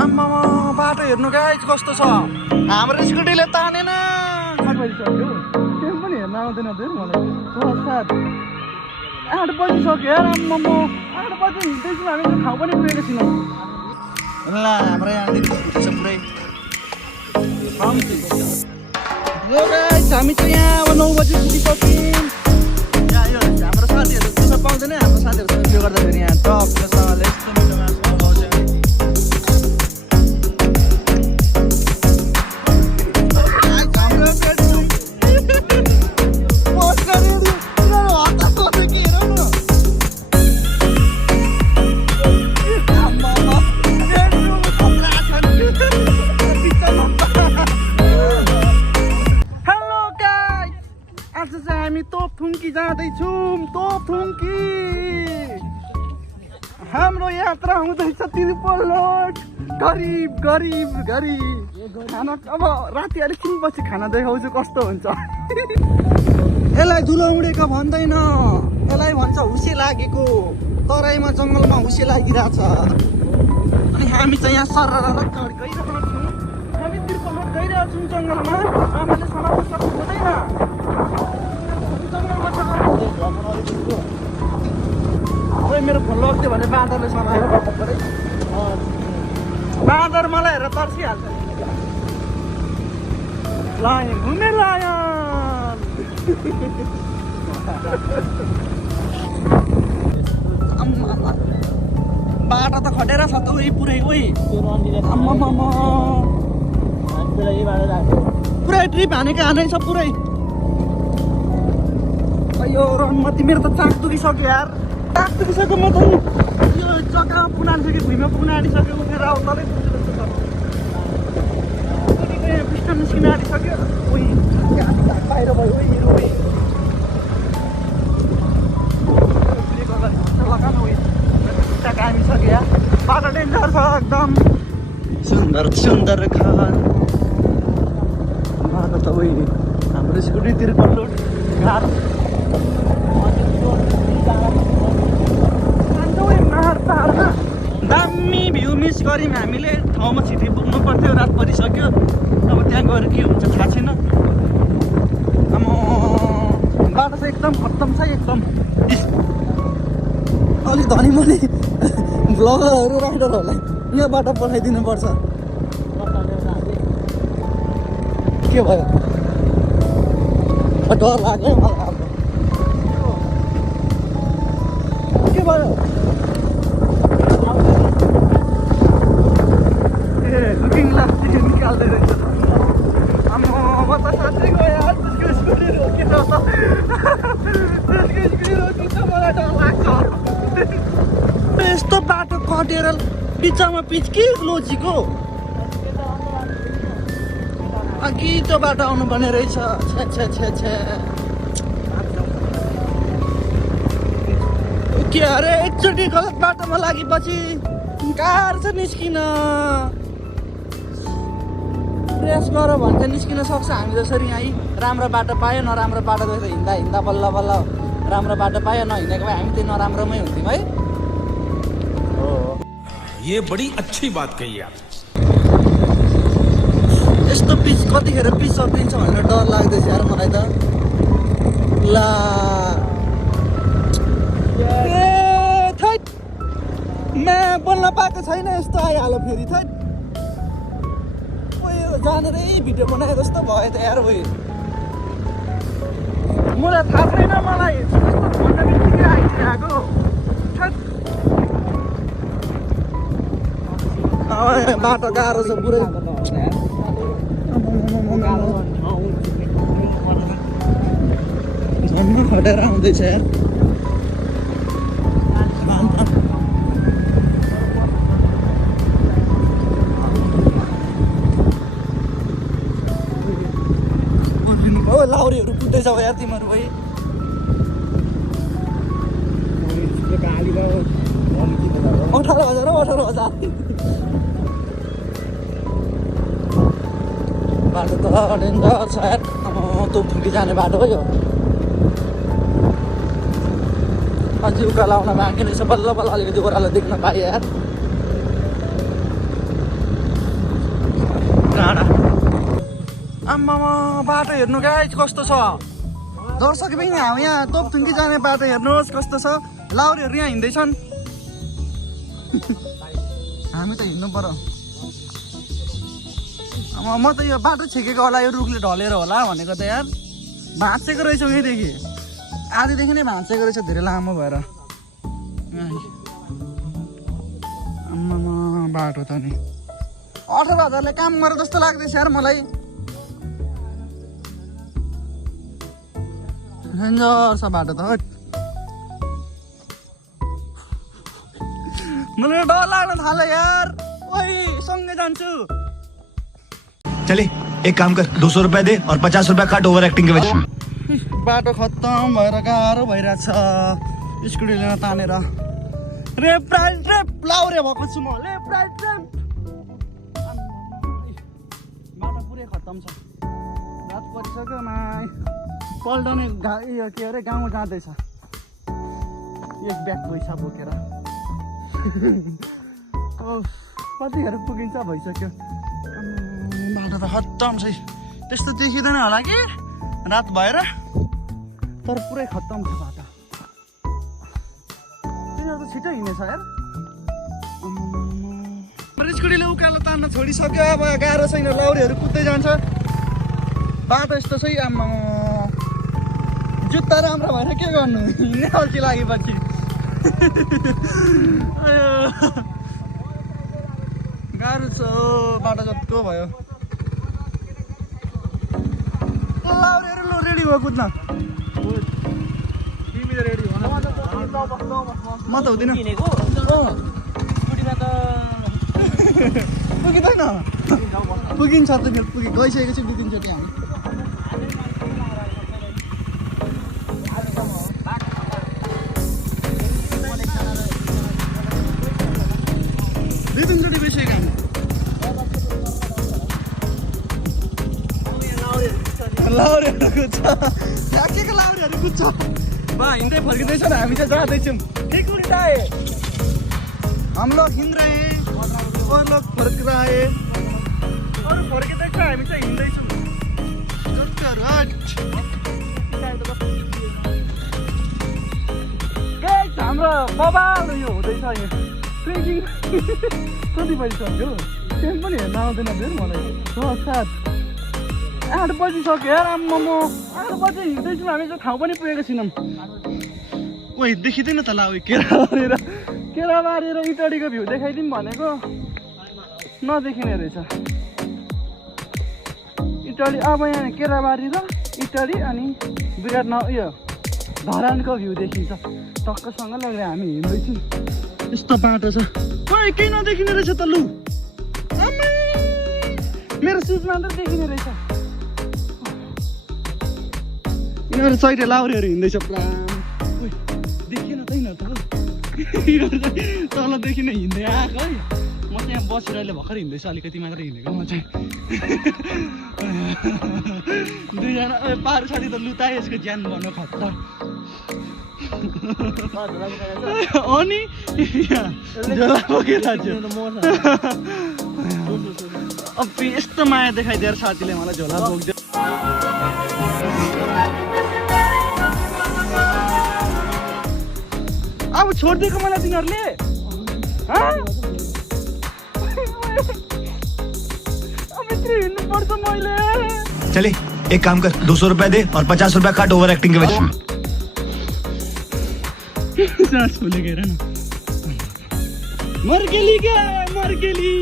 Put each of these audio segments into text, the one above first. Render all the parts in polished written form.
आम्मामा बाटो हेर्नु गाइस कस्तो छ हाम्रो स्कुटीले तानेन 8 बजिसक्यो केही पनि हेर्न आउँदैन फेरि मलाई 8 बजिसक्यो यार आम्मामा 8 बजी हिँड्दैछौँ हामी त ठाउँ पनि पुगेको छैनौँ ल हाम्रो यहाँदेखि छ पुरै यो गाइस हामी चाहिँ यहाँ अब 9 बजी पुगिसक्यौँ यो हाम्रो साथीहरू दुःख पाउँदैन हाम्रो साथीहरूसँग त्यो गर्दाखेरि यहाँ टक्कसँगले यस्तो मिठो मासु खुवाउँछ तोपथुङ्की जाँदैछौँ तोपथुङ्की हाम्रो यात्रा हुँदैछ तिरुपल्लोट गरिब गरिब गरिब खाना अब राति अलिक एकछिनपछि खाना देखाउँछु कस्तो हुन्छ यसलाई धुलो उडेको भन्दैन यसलाई भन्छ हुसे लागेको तराईमा जङ्गलमा हुसे लागिरहेछ अनि हामी चाहिँ यहाँ सरर गइरहेको छौँ हामी तिरुपल्लोट गइरहेको छौँ जङ्गलमा आमाले समात्न सक्नु हुँदैन मेरो फोन लग्थ्यो भने बाँदरले समाएर गर्नु पऱ्यो बाँदर मलाई हेरेर तर्सिहाल्छ लायन घुमे लायन बाटो त खटेर छ त उही पुरै उही पुरै ट्रिप हानेको हानै छ पुरै यो रनमती मेरो त चाक दुखिसक्यो यार चाक दुखिसक्यो म त यो जग्गामा पुग्न आँटिसक्यो भुइँमा पुग्न आँटिसक्यो उठेर आउनलाई पिस्टन निस्किन आँटिसक्यो उही बाहिर भयो उही कामिसक्यो यार बाटो डेन्जर छ एकदम सुन्दर सुन्दर घर बाटो त उही हाम्रो स्कुटी तिरुपल्लोट घाट दामी भ्यू मिस गऱ्यौँ हामीले ठाउँमा छिटै पुग्नु पर्थ्यो रात परिसक्यो अब त्यहाँ गएर के हुन्छ थाहा छैन अब बाटो चाहिँ एकदम खत्तम छ एकदम अलिक धनी मनी भ्लगरहरू राइडरहरूलाई यहाँ बाटो पठाइदिनु पर्छ के भयो डर लाग्यो मलाई के भयो लुकिङ ग्लास निकाल्दै रहेछ आम्मा म त साँच्चै गयो त्यसको स्कुटी रोकिन्छ मलाई डर लाग्छ यस्तो बाटो कटेर बिचमा पिच के लोजीको अघि त्यो बाटो आउनु पर्ने रहेछ छ्या के अरे एकचोटि गलत बाटोमा लागेपछि कार चाहिँ निस्किन प्रेस गर भने निस्किन सक्छ हामी जसरी यहीँ राम्रो बाटो पायो नराम्रो बाटो गएर हिँड्दा हिँड्दा बल्ल बल्ल राम्रो बाटो पायो नहिँडेको भए हामी त्यही नराम्रोमै हुन्थ्यौँ है ये बड़ी अच्छी बात कही आप यस्तो पिच कतिखेर पिच सकिन्छ भनेर डर लाग्दैछ यार मलाई त ला बोल्न पाएको छैन यस्तो आइहाल्यो फेरि थै जानेरै भिडियो बनाएको जस्तो भयो त यार उयो मलाई थाहा छैन मलाई भन्दा बित्तिकै आइदिएको बाटो गाह्रो छ पुरै झन्डु खटेर आउँदैछ यार लाउरीहरू कुट्दैछ यार तिमीहरू भाइ 18,000 18,000 बाटो त डेन्जर छ यार तोपथुङ्की जाने बाटो हो यो अझै उका लाउन बाँकी रहेछ बल्ल बल्ल अलिकति ओह्रालो देख्न पाएँ यार आम्मामा बाटो हेर्नु गाइस कस्तो छ दर्शक पनि हामी यहाँ तोपथुङ्गी जाने बाटो हेर्नुहोस् कस्तो छ लाउरेहरू यहाँ हिँड्दैछन् हामी त हिँड्नु पर्यो म त यो बाटो छेकेको होला यो रुखले ढलेर होला भनेको त यार भाँचेको रहेछ यहीँदेखि आधीदेखि नै भाँचेको रहेछ धेरै लामो भएर आम्मामा बाटो त नि 18,000ले काम गरे जस्तो लाग्दैछ यार मलाई डेन्जर छ बाटो त हट मलाई डर लाग्न थाल्यो यार ओइ सँगै जान्छु चले एक काम कर 200 रुपए दे और 50 रुपए काट ओवर एक्टिंग के वजह बाटो खत्तम भएर गाह्रो भइरहेछ स्कुटी लिन तानेर रेप राइट रेप लाउरे भएको छु म लेफ्ट राइट रेप बाटो पुरै खत्तम छ रात परिसक्यो माई पल्टाउने यो के अरे गाउँ जाँदैछ एक ब्याग पैसा बोकेर कतिखेर पुगिन्छ भइसक्यो बाटो त खत्तम छ त्यस्तो देखिँदैन होला कि रात भएर तर पुरै खत्तम छ बाटो तिनीहरू त छिटो हिँडेछ यार स्कुटीले उकालो तान्न छोडिसक्यो अब गाह्रो छैन लाउरेहरू कुद्दै जान्छ बाटो यस्तो छ आम्मा जुत्ता राम्रो भएर के गर्नु हिँड्ने अल्छी लागेपछि गाह्रो छ बाटो जत्को भयो लाउरेहरू लु रेडी भयो कुद्न म त हुँदिन पुगिँदैन पुगिन्छ त गइसकेको छु 2-3 चोटि हामी लाउरेहरू कुद्छ ठ्याक्कैको लाउरेहरू कुद्छ बा हिँड्दै फर्किँदैछन् हामी चाहिँ जाँदैछौँ ठिक उल्टा है हम लोग हिँड रहे हैं और लोग फर्क रहा है और फर्किँदैछ हामी चाहिँ हिँड्दैछौँ हाम्रो बबाल यो हुँदैछ यो ट्रेकिङ कति भइसक्यो ट्रेन पनि हेर्न आउँदैन फेरि मलाई 6-7 8 बजिसक्यो यार आम्मा म 8 बजी हिँड्दैछौँ हामी चाहिँ ठाउँ पनि पुगेको छैनौँ ओइ देखिँदैन त ला केरा बारेर इटडीको भ्यू देखाइदिउँ भनेको नदेखिने रहेछ इटडी अब यहाँ केराबारी र इटडी अनि विराट उयो धरानको भ्यू देखिन्छ टक्कसँग लगेर हामी हिँड्दैछौँ यस्तो बाटो छ ओइ केही नदेखिने रहेछ त लु मेरो सुजमा त देखिने रहेछ यिनीहरू सैटे लाउरेहरू हिँड्दैछ प्लान देखेन छैन त तलदेखि नै हिँड्दै आएको है म चाहिँ यहाँ बसेर अहिले भर्खर हिँड्दैछु अलिकति मात्र हिँडेको म चाहिँ दुईजना पार साथी त लुताए यसको ज्यान भन्नु खतरा अनि झोला बोकिरहेको अब यस्तो माया देखाइदिएर साथीले मलाई झोला बोक्दै अब छोडिदिएको मलाई तिनीहरूले अब यत्रो हिँड्नुपर्छ मैले चले एक काम कर 200 रुपए दे और 50 रुपए काट ओभर एक्टिंग के वजह सास फुलेको हेर न मर्केली क्या मर्केली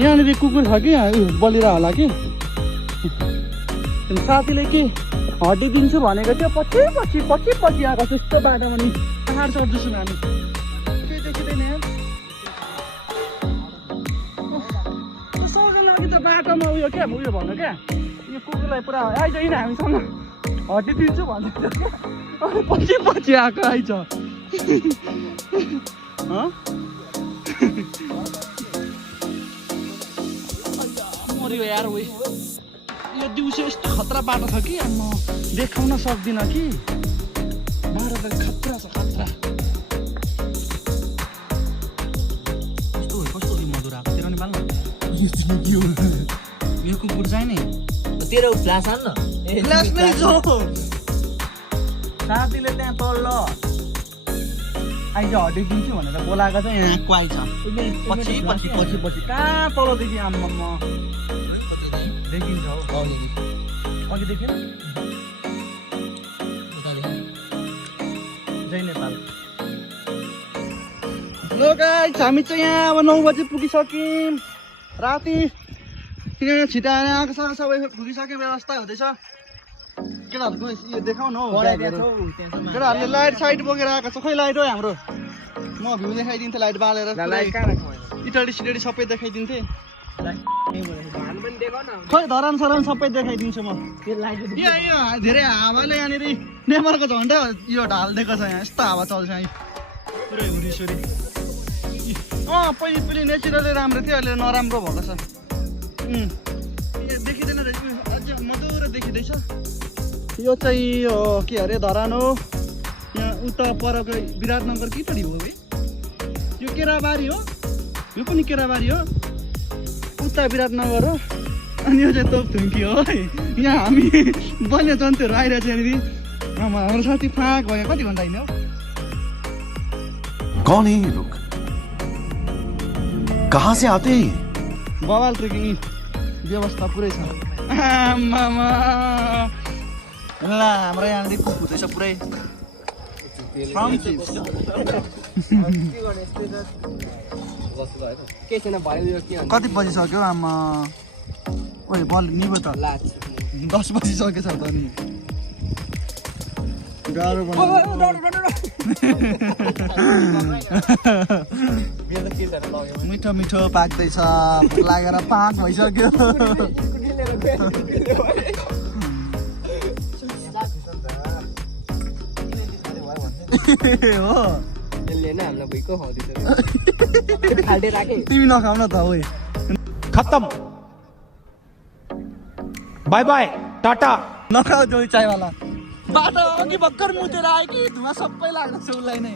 यहाँनिर कुकुर छ कि बलिरा होला कि साथीले के हड्डी दिन्छु भनेको थियो पछि आएको छ यस्तो बाटोमा नि पहाड चढ्दैछौँ हामी केही देखिँदैन सँगै अघि त बाटोमा उयो क्या उयो भन्नु क्या यो कुकुरलाई पुरा आइज होइन हामीसँग हड्डी दिन्छु भनेको थियो क्या पछि आएको आइज मऱ्यो यार उयो यो दिउँसो यस्तो खतरा बाटो छ कि म देखाउन सक्दिनँ कि बाटो त खतरा छ खतरा कस्तो मधुर आएको तेरो नि बाल्नु यो कुकुर चाहिँ नि तेरो फ्ल्यास आन न फ्ल्यास नै जो साथीले त्यहाँ तल्ल आइज हटिदिन्छु भनेर बोलाएको चाहिँ यहाँ आइछ पछि पछि पछि पछि कहाँ तलदेखि आम्मा देखिन्छ हौ अघि देखेन जय नेपाल ल गाइस हामी चाहिँ यहाँ अब 9 बजे पुगिसक्यौँ राति यहाँ छिटाएर आएको छ सबै पुगिसक्यो व्यवस्था हुँदैछ केटाहरूको यो देखाउन हौ केटाहरूले लाइट साइड बोकेर आएको छ खोइ लाइट हो हाम्रो म भ्यू देखाइदिन्थेँ लाइट बालेर इटडी सिटडी सबै देखाइदिन्थेँ खोइ धरान सरान सबै देखाइदिन्छु म यहाँ धेरै हावाले यहाँनिर नेपालको झन्डा यो ढालिदिएको छ यहाँ यस्तो हावा चल्छ यहाँ पुरै हुरीसुरी पहिले नेचुरली राम्रो थियो अहिले नराम्रो भएको छ देखिँदैन रहेछ अझ मधुरो देखिँदैछ यो चाहिँ यो के अरे धरान हो यहाँ उता परको विराटनगर कि टडी हो है यो केराबारी हो यो पनि केराबारी हो उता विराटनगर हो अनि यो चाहिँ तोपथुङ्की हो है यहाँ हामी वन्य जन्तुहरू आइरहेछ यहाँनिर हाम्रो साथी फाँक भयो कति घन्टा हिँड्यो कौन है ये लोग कहाँ से आते हैं बवाल ट्रेकिङ व्यवस्था पुरै छ आमामा ल हाम्रो यहाँनिर कुक हुँदैछ पुरै कति बजिसक्यो आमा ओइ बल निभो त 10 बजिसकेछ त नि गाह्रो मिठो मिठो पाक्दैछ लागेर पाक भइसक्यो हो तिमी नखाऊ न त ओइ खत्म बाय बाय टाटा नखाऊ जो चायवाला बाटो अघि भर्खर मुतेर आयो कि धुवा सबै लाग्दैछ उसलाई नै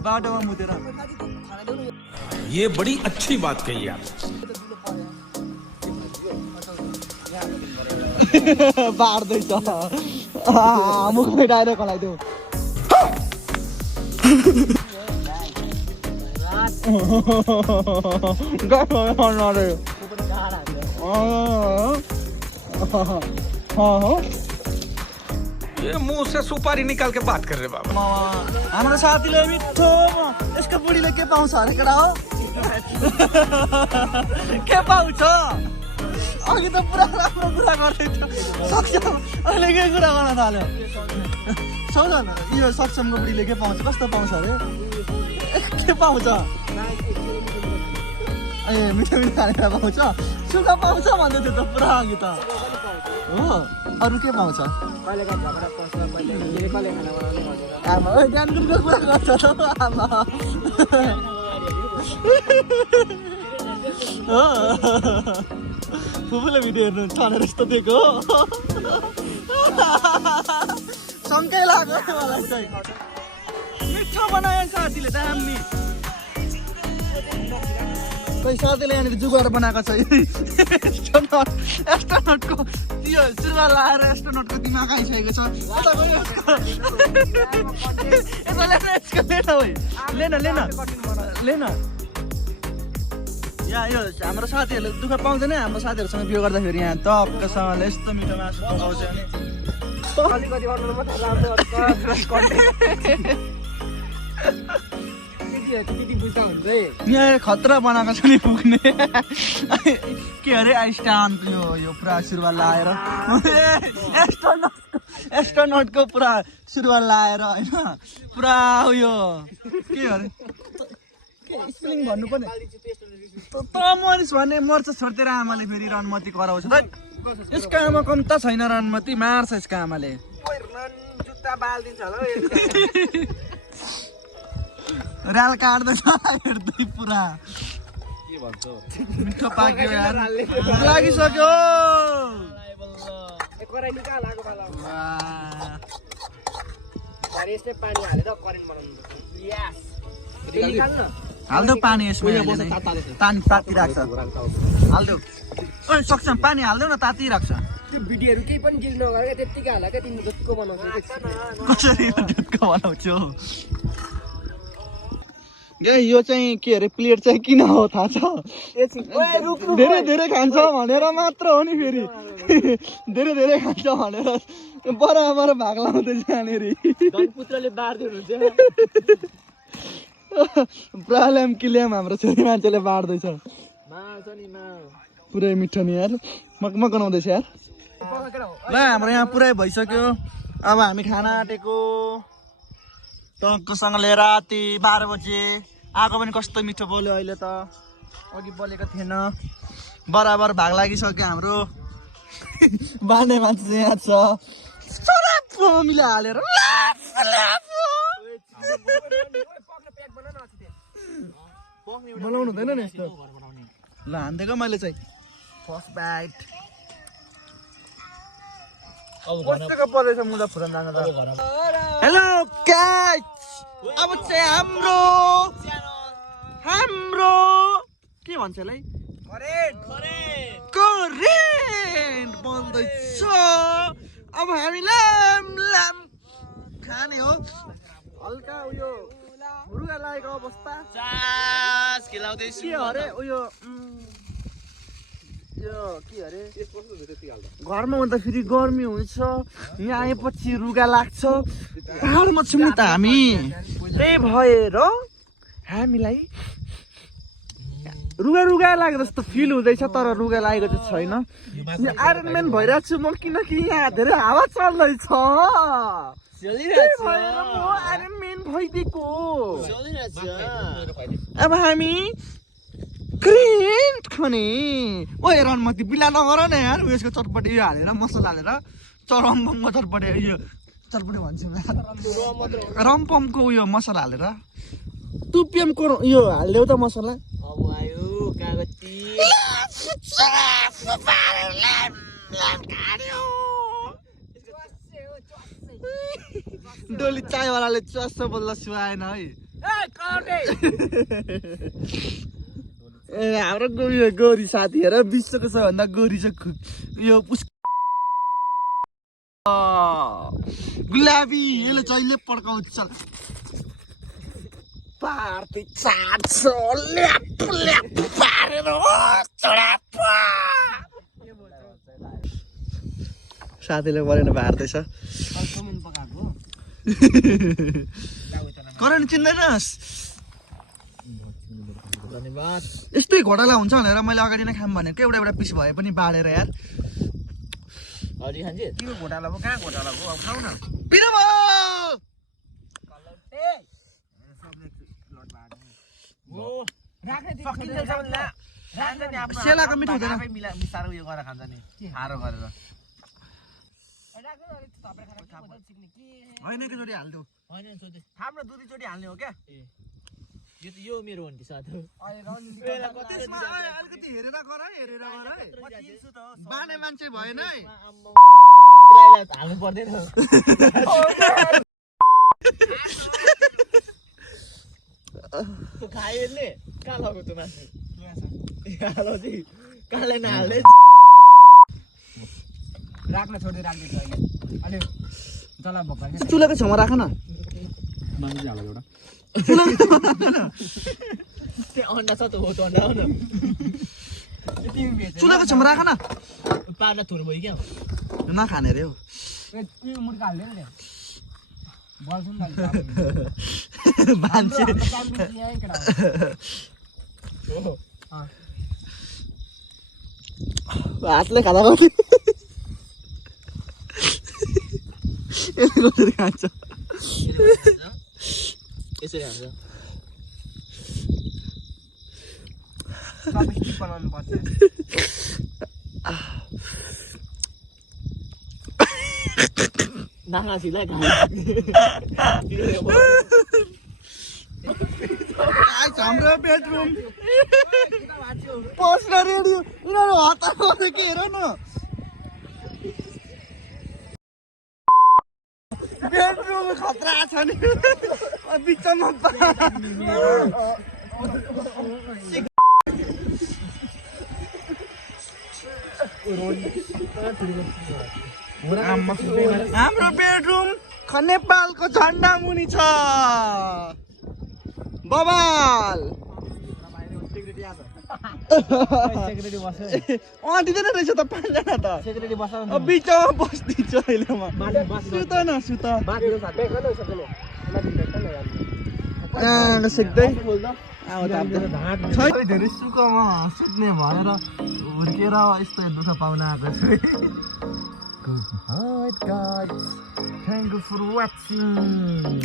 बाटोमा मुतेर ये बड़ी अच्छी बात कही आप बार्दैछ मुखमै डाइरेक्ट हलाइदेऊ ये मुंह से सुपारी निकाल के बात कर रहे बाबा हाम्रो साथीले मिठो यसको बुढीले के पाउँछ अरे केटा हो के पाउँछ अघि त पुरा राम्रो कुरा गर्दै थियो सक्षम अहिले के कुरा गर्न थाल्यो सोधन यो सक्षमको बुढीले के पाउँछ कस्तो पाउँछ अरे के पाउँछ ए मिठो मिठो खानेर पाउँछ सुखा पाउँछ भन्दै थियो त पुरा अघि त हो अरू के पाउँछ आमा ज्ञानको कुरा गर्छ त आमा फुपूले भिडियो हेर्नु छानेर यस्तो दिएको शङ्कै लाग्यो मलाई चाहिँ मिठो बनायो साथीले दामी कोही साथीले यहाँनिर जुगाएर बनाएको छ एस्ट्रोनटको त्यो चुरा लाएर एस्ट्रोनटको दिमाग आइसकेको छ लेन यहाँ यो हाम्रो साथीहरूले दुःख पाउँदैन हाम्रो साथीहरूसँग बिहे गर्दाखेरि यहाँ टक्कसँगले यस्तो मिठो मासु पकाउँछ भने यहाँ खतरा बनाएको छ नि पुग्ने के अरे आइस्टान यो पुरा सुरुवाल लाएर एस्ट्रोनटको पुरा सुरुवाल लाएर होइन पुरा उयो के अरे स्पेलिङ भन्नु पर्ने त मरिस भने मर्छ छोड्तेर आमाले फेरि रनमती कराउँछ यसको आमा कम त छैन रनमती मार्छ यसको आमाले राल काट्दैछ हेर्दै पुरा मिठो पाक्यो यार लागिसक्यो हाल्देऊ पानी यसमा पानी तातिरहेको छ हाल्देऊ ओइ सक्छम पानी हाल्देऊ न तातिरहेको छ त्यो भिडियोहरू केही पनि डिलिट नगर क्या त्यतिकै हाल क्या तिमी जतिको बनाउँछौ कसरी ढुक्क बनाउँछु यो चाहिँ के अरे प्लेट चाहिँ किन हो थाहा छ धेरै धेरै खान्छ भनेर मात्र हो नि फेरि धेरै धेरै खान्छ भनेर बराबर भाग लाउँदै जाने रे पुत्रले बार्दै हुनुहुन्छ प्राल्याम किल्याम हाम्रो छोरी मान्छेले बाँड्दैछ पुरै मिठो नि यार म गनाउँदैछ यार ल हाम्रो यहाँ पुरै भइसक्यो अब हामी खाना आँटेको टक्कसँग लिएर राति 12 बजे आएको पनि कस्तो मिठो बोल्यो अहिले त अघि बोलेको थिएन बराबर भाग लागिसक्यो हाम्रो बाँड्ने मान्छे चाहिँ यहाँ छ मिला हालेर बोलाउनु हुँदैन नि यस्तो ल हानिदिएको मैले चाहिँ फर्स्ट बाइट कस्तो परेछ मुला फुरन जान त हेलो गाइस अब चाहिँ हाम्रो के भन्छ यसलाई करेन्ट बन्दैछ अब हामी लाम खाने हो हल्का उयो रुगा लागेको अवस्था चास खेलाउँदैछु के अरे उयो के अरे घरमा हुँदा फेरि गर्मी हुन्छ यहाँ आएपछि रुगा लाग्छ पाहाडमा छौँ नि त हामी त्यही भएर हामीलाई रुगा लागेको जस्तो फिल हुँदैछ तर रुगा लागेको चाहिँ छैन आइरन म्यान भइरहेको छु म किनकि यहाँ धेरै हावा चल्दैछ आइरन म्यान भइदिएको अब हामी करेन्ट खाने ओ रनमती बिला नगर न यार उयसको चटपटी यो हालेर मसला हालेर चरमपमको चटपटी यो चटपटी भन्छु रमपमको उयो मसला हालेर 2 PM को यो हाल्देऊ त मसला अब आयो कागती डोली चायवालाले चस्स बोल्दा सुहाएन है ए हाम्रो गोरी साथी हेर विश्वको सबभन्दा गोरी चाहिँ यो गुलाबी यसले जहिले पड्काउँछ पार्दै चाट्छ ल्याप पारेर साथीले परेन पार्दैछ करेन्ट चिन्दैनस् धन्यवाद यस्तै घोटाला हुन्छ भनेर मैले अगाडि नै खाम भनेको एउटा पिस भए पनि बाढेर यार अझै खान्छ के घोटाला भयो कहाँ घोटाला भयो अब खाऊ न पिरमा सेलाको मिठो हुँदैन मिसारो उयो गरेर खान्छ नि हारो गरेर होइन एकचोटि हाल्थ्यो होइन सोधे हाम्रो दुईचोटि हाल्ने हो क्या यो मेरो हो नि साथ त्यसमा अलिकति हेरेर गर है बाने मान्छे भएन है हाल्नु पर्दैन खायोले कहाँ लग्यो त्यो मासु हालो चाहिँ कहाँलाई नहाल्दै राख्न छोड्दै राख्दैछ अहिले अलि जला भक्का चुलाको छेउमा राख न त्यो अन्डा छ त हो त्यो अन्डा हो न चुलाको छेउमा राख न पार्न थोर भयो क्या नखाने रे हो मुर्गा हाल्दैन नि बल्छन् मान्छे हातले खाँदा पनि यसरी खान्छ यसरी हाल्छ बनाउनु पर्छ नानासीलाई हाम्रो बेडरुम पस्न रेडी यिनीहरू हतार गरेर के हेर न बेडरुम खतरा छ नि बिचमा हाम्रो बेडरुम नेपालको झन्डा मुनि छ बबाल दिँदैन रहेछ त 5 जना त अब बिचमा बस्दिन्छु अहिले म सुत न सुत सिक्दै धेरै सुखमा सुत्ने भएर हुर्केर यस्तो दुःख पाउन आएको छु Good night guys. Thank you for watching.